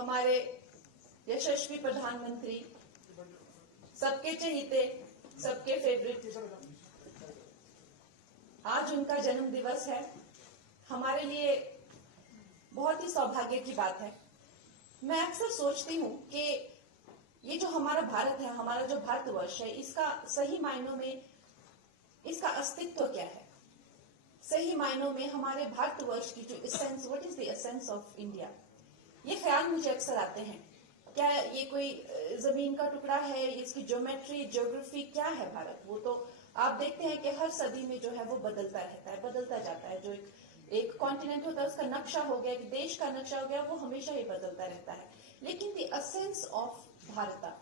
हमारे यशस्वी प्रधानमंत्री, सबके चहीते, सबके फेवरेट, आज उनका जन्म दिवस है। हमारे लिए बहुत ही सौभाग्य की बात है। मैं अक्सर सोचती हूँ कि ये जो हमारा भारत है, हमारा जो भारतवर्ष है, इसका सही मायनों में इसका अस्तित्व क्या है। सही मायनों में हमारे भारतवर्ष की जो essence, what is the essence of India, ये ख्याल मुझे अक्सर आते हैं। क्या ये कोई जमीन का टुकड़ा है, इसकी ज्योमेट्री, ज्योग्राफी क्या है भारत? वो तो आप देखते हैं कि हर सदी में जो है वो बदलता रहता है, बदलता जाता है। जो एक कॉन्टिनेंट होता है, उसका नक्शा हो गया, एक देश का नक्शा हो गया, वो हमेशा ही बदलता रहता है। लेकिन द एसेंस ऑफ भारत,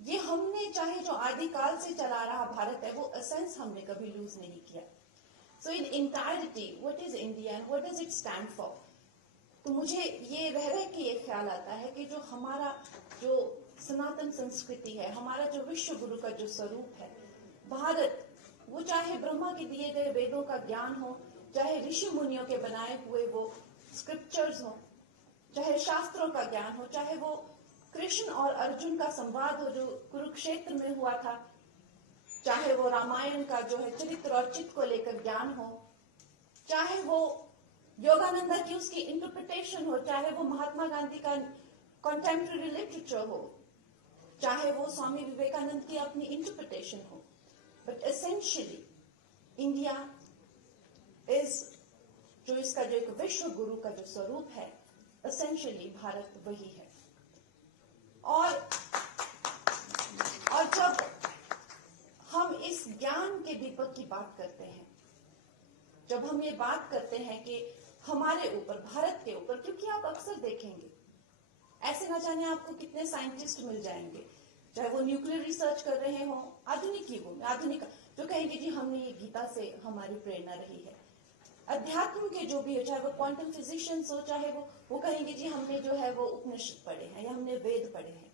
ये हमने चाहे जो आदिकाल से चला रहा भारत है, वो एसेंस हमने कभी लूज नहीं किया। So in entirety what is India and what does it stand for? तो मुझे ये रह के ये ख्याल आता है कि जो हमारा जो सनातन संस्कृति है, हमारा जो विश्व गुरु का जो स्वरूप है भारत, वो चाहे ब्रह्मा के दिए गए वेदों का ज्ञान हो, चाहे ऋषि मुनियों के बनाए हुए वो स्क्रिप्चर्स हो, चाहे शास्त्रों का ज्ञान हो, चाहे वो कृष्ण और अर्जुन का संवाद हो जो कुरुक्षेत्र में हुआ था, चाहे वो रामायण का जो है चरित्र और चित्त को लेकर ज्ञान हो, चाहे वो योगानंदा की उसकी इंटरप्रिटेशन हो, चाहे वो महात्मा गांधी का कॉन्टेम्पररी लिटरेचर हो, चाहे वो स्वामी विवेकानंद की अपनी इंटरप्रिटेशन हो, बट एसेंशियली इंडिया इज, जो इसका जो एक विश्व गुरु का जो स्वरूप है, एसेंशियली भारत वही है। और जब हम इस ज्ञान के दीपक की बात करते हैं, जब हम ये बात करते हैं कि हमारे ऊपर, भारत के ऊपर, क्योंकि आप अक्सर देखेंगे ऐसे न जाने आपको कितने साइंटिस्ट मिल जाएंगे, चाहे वो न्यूक्लियर रिसर्च कर रहे हो आधुनिक युगों में, आधुनिक, जो कहेंगे जी हमने ये गीता से हमारी प्रेरणा रही है। अध्यात्म के जो भी हो, चाहे वो क्वांटम फिजिशियंस हो, चाहे वो कहेंगे जी हमने जो है वो उपनिषद पढ़े हैं या हमने वेद पढ़े हैं।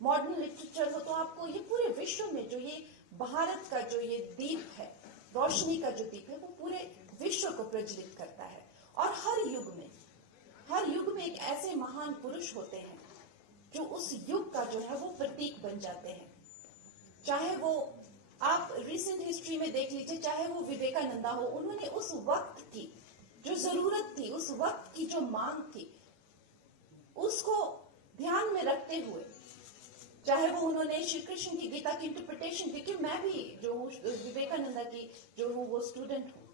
मॉडर्न लिटरेचर हो तो आपको ये पूरे विश्व में जो ये भारत का जो ये दीप है, रोशनी का जो दीप है, वो पूरे विश्व को प्रज्वलित करता है। और हर युग में एक ऐसे महान पुरुष होते हैं जो उस युग का जो है वो प्रतीक बन जाते हैं। चाहे वो आप रिसेंट हिस्ट्री में देख लीजिए, चाहे वो विवेकानंदा हो, उन्होंने उस वक्त की जो जरूरत थी, उस वक्त की जो मांग थी, उसको ध्यान में रखते हुए, चाहे वो उन्होंने श्री कृष्ण की गीता की इंटरप्रिटेशन की, कि मैं भी जो हूँ विवेकानंदा की जो हूँ वो स्टूडेंट हूँ,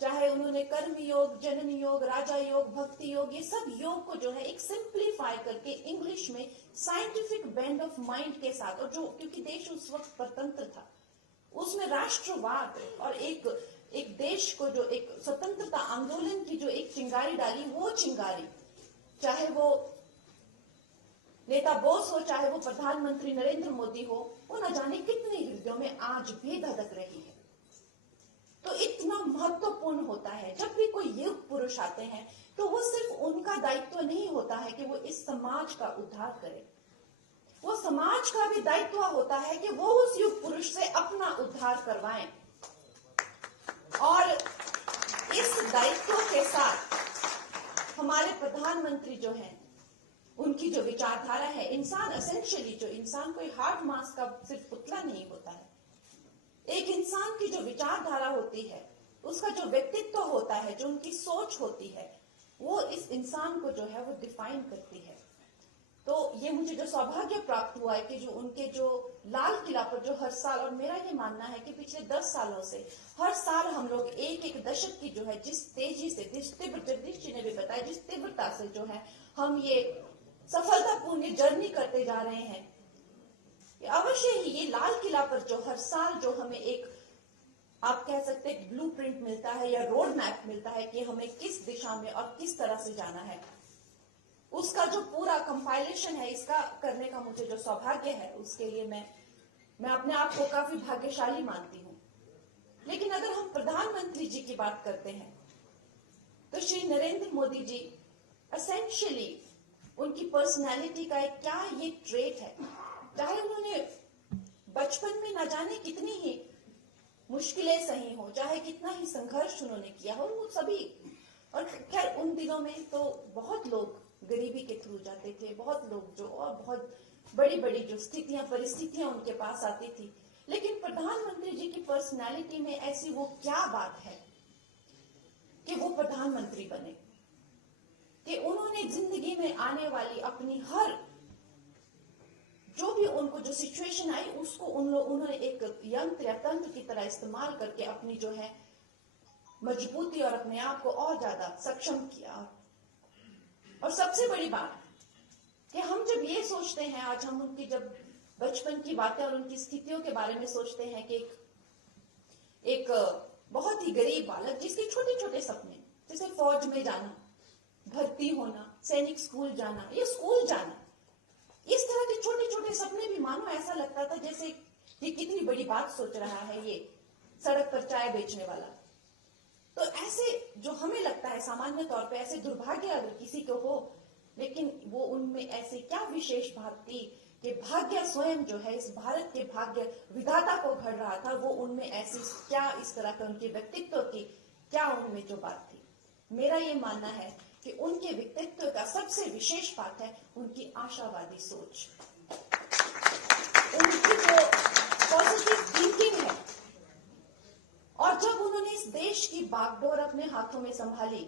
चाहे उन्होंने कर्म योग, जनन योग, राजा योग, भक्ति योग, ये सब योग को जो है एक सिंप्लीफाई करके इंग्लिश में साइंटिफिक बेंड ऑफ माइंड के साथ, और जो क्योंकि देश उस वक्त स्वतंत्र था, उसमें राष्ट्रवाद और एक देश को जो एक स्वतंत्रता आंदोलन की जो एक चिंगारी डाली, वो चिंगारी, चाहे वो नेता बोस हो, चाहे वो प्रधानमंत्री नरेंद्र मोदी हो, वो न जाने कितने हृदयों में आज भी धधक रही है। तो इतना महत्वपूर्ण होता है जब भी कोई युग पुरुष आते हैं, तो वो सिर्फ उनका दायित्व नहीं होता है कि वो इस समाज का उद्धार करे, वो समाज का भी दायित्व होता है कि वो उस युग पुरुष से अपना उद्धार करवाएं। और इस दायित्व के साथ हमारे प्रधानमंत्री जो हैं, उनकी जो विचारधारा है, इंसान एसेंशियली, जो इंसान कोई हार्ड मास का सिर्फ पुतला नहीं होता है, एक इंसान की जो विचारधारा होती है, उसका जो व्यक्तित्व होता है, जो उनकी सोच होती है, वो इस इंसान को जो है वो डिफाइन करती है। तो ये मुझे जो सौभाग्य प्राप्त हुआ है कि जो उनके जो लाल किला पर जो हर साल, और मेरा ये मानना है कि पिछले 10 सालों से हर साल हम लोग एक दशक की जो है जिस तेजी से, जिस तीव्र, जगदीश जी ने भी बताया, जिस तीव्रता से जो है हम ये सफलतापूर्ण जर्नी करते जा रहे हैं, अवश्य ही ये लाल किला पर जो हर साल जो हमें एक, आप कह सकते हैं, ब्लूप्रिंट मिलता है या रोड मैप मिलता है कि हमें किस दिशा में और किस तरह से जाना है, उसका जो पूरा कंपाइलेशन है, इसका करने का मुझे जो सौभाग्य है, उसके लिए मैं अपने आप को काफी भाग्यशाली मानती हूँ। लेकिन अगर हम प्रधानमंत्री जी की बात करते हैं, तो श्री नरेंद्र मोदी जी एसेंशियली, उनकी पर्सनैलिटी का एक क्या ये ट्रेट है, चाहे उन्होंने बचपन में न जाने कितनी ही मुश्किलें सही हो, चाहे कितना ही संघर्ष उन्होंने किया हो, वो सभी, और खैर उन दिनों में तो बहुत लोग गरीबी के थ्रू जाते थे, बहुत लोग जो और बहुत बड़ी बड़ी जो परिस्थितियां उनके पास आती थी। लेकिन प्रधानमंत्री जी की पर्सनैलिटी में ऐसी वो क्या बात है कि वो प्रधानमंत्री बने, कि उन्होंने जिंदगी में आने वाली अपनी हर जो भी उनको जो सिचुएशन आई उसको उन्होंने एक यंत्र या तंत्र की तरह इस्तेमाल करके अपनी जो है मजबूती और अपने आप को और ज्यादा सक्षम किया। और सबसे बड़ी बात कि हम जब ये सोचते हैं, आज हम उनकी जब बचपन की बातें और उनकी स्थितियों के बारे में सोचते हैं कि एक बहुत ही गरीब बालक जिसके छोटे छोटे सपने, जैसे फौज में जाना, भर्ती होना, सैनिक स्कूल जाना या स्कूल जाना, इस तरह के छोटे छोटे सपने भी मानो ऐसा लगता था जैसे ये कितनी बड़ी बात सोच रहा है ये सड़क पर चाय बेचने वाला। तो ऐसे जो हमें लगता है सामान्य तौर पे ऐसे दुर्भाग्य अगर किसी को हो, लेकिन वो उनमें ऐसी क्या विशेष बात थी कि भाग्य स्वयं जो है इस भारत के भाग्य विधाता को घड़ रहा था, वो उनमें ऐसी क्या इस तरह का उनके व्यक्तित्व की क्या उनमें जो बात थी। मेरा ये मानना है कि उनके व्यक्तित्व का सबसे विशेष बात है उनकी आशावादी सोच, उनकी जो पॉजिटिव थिंकिंग है। और जब उन्होंने इस देश की बागडोर अपने हाथों में संभाली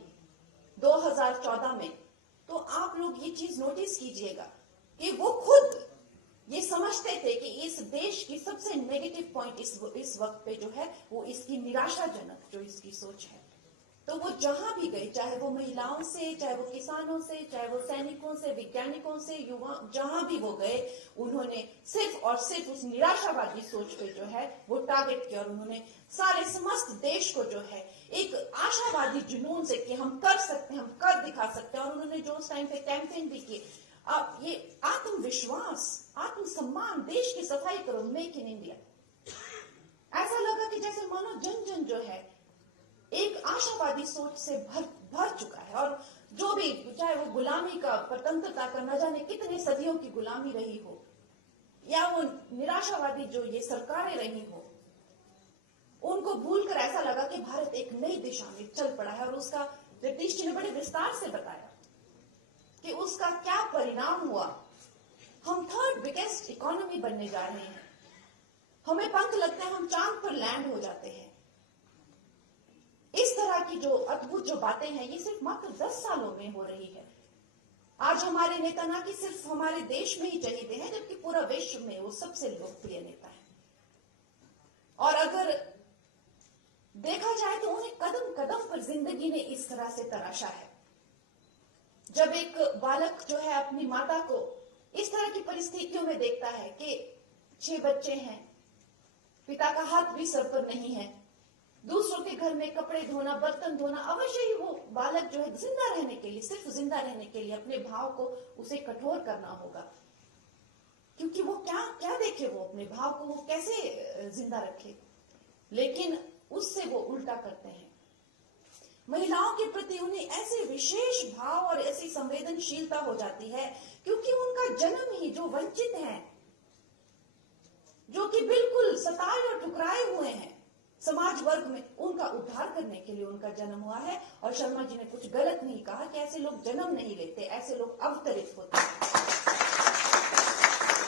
2014 में, तो आप लोग ये चीज नोटिस कीजिएगा कि वो खुद ये समझते थे कि इस देश की सबसे नेगेटिव पॉइंट इस वक्त पे जो है वो इसकी निराशाजनक जो इसकी सोच है। तो वो जहां भी गए, चाहे वो महिलाओं से, चाहे वो किसानों से, चाहे वो सैनिकों से, वैज्ञानिकों से, युवा, जहां भी वो गए, उन्होंने सिर्फ और सिर्फ उस निराशावादी सोच पे जो है वो टारगेट किया। और उन्होंने सारे समस्त देश को जो है एक आशावादी जुनून से कि हम कर सकते हैं, हम कर दिखा सकते हैं। और उन्होंने जो उस टाइम पे कैंपेन भी किए, अब ये आत्मविश्वास, आत्मसम्मान, देश की सफाई करो, मेक इन इंडिया, ऐसा लगा कि जैसे मानो जन जन जो है एक आशावादी सोच से भर चुका है। और जो भी, चाहे वो गुलामी का, स्वतंत्रता का न जाने कितने सदियों की गुलामी रही हो, या वो निराशावादी जो ये सरकारें रही हो, उनको भूलकर ऐसा लगा कि भारत एक नई दिशा में चल पड़ा है। और उसका जगदीश जी ने बड़े विस्तार से बताया कि उसका क्या परिणाम हुआ। हम थर्ड बिगेस्ट इकोनॉमी बनने जा रहे हैं, हमें पंख लगते हैं, हम चांद पर लैंड हो जाते हैं। इस तरह की जो अद्भुत जो बातें हैं ये सिर्फ मात्र 10 सालों में हो रही है। आज हमारे नेता ना कि सिर्फ हमारे देश में ही चहेते हैं, जबकि पूरा विश्व में वो सबसे लोकप्रिय नेता है। और अगर देखा जाए तो उन्हें कदम कदम पर जिंदगी ने इस तरह से तराशा है। जब एक बालक जो है अपनी माता को इस तरह की परिस्थितियों में देखता है कि 6 बच्चे हैं, पिता का हाथ भी सर पर नहीं है, दूसरों के घर में कपड़े धोना, बर्तन धोना, अवश्य ही वो बालक जो है जिंदा रहने के लिए, सिर्फ जिंदा रहने के लिए अपने भाव को उसे कठोर करना होगा। क्योंकि वो क्या देखे, वो अपने भाव को वो कैसे जिंदा रखे। लेकिन उससे वो उल्टा करते हैं। महिलाओं के प्रति उन्हें ऐसे विशेष भाव और ऐसी संवेदनशीलता हो जाती है क्योंकि उनका जन्म ही जो वंचित हैं, जो कि बिल्कुल सताए और ठुकराए हुए हैं समाज वर्ग में, उनका उद्धार करने के लिए उनका जन्म हुआ है। और शर्मा जी ने कुछ गलत नहीं कहा कि ऐसे लोग जन्म नहीं लेते, ऐसे लोग अवतरित होते हैं।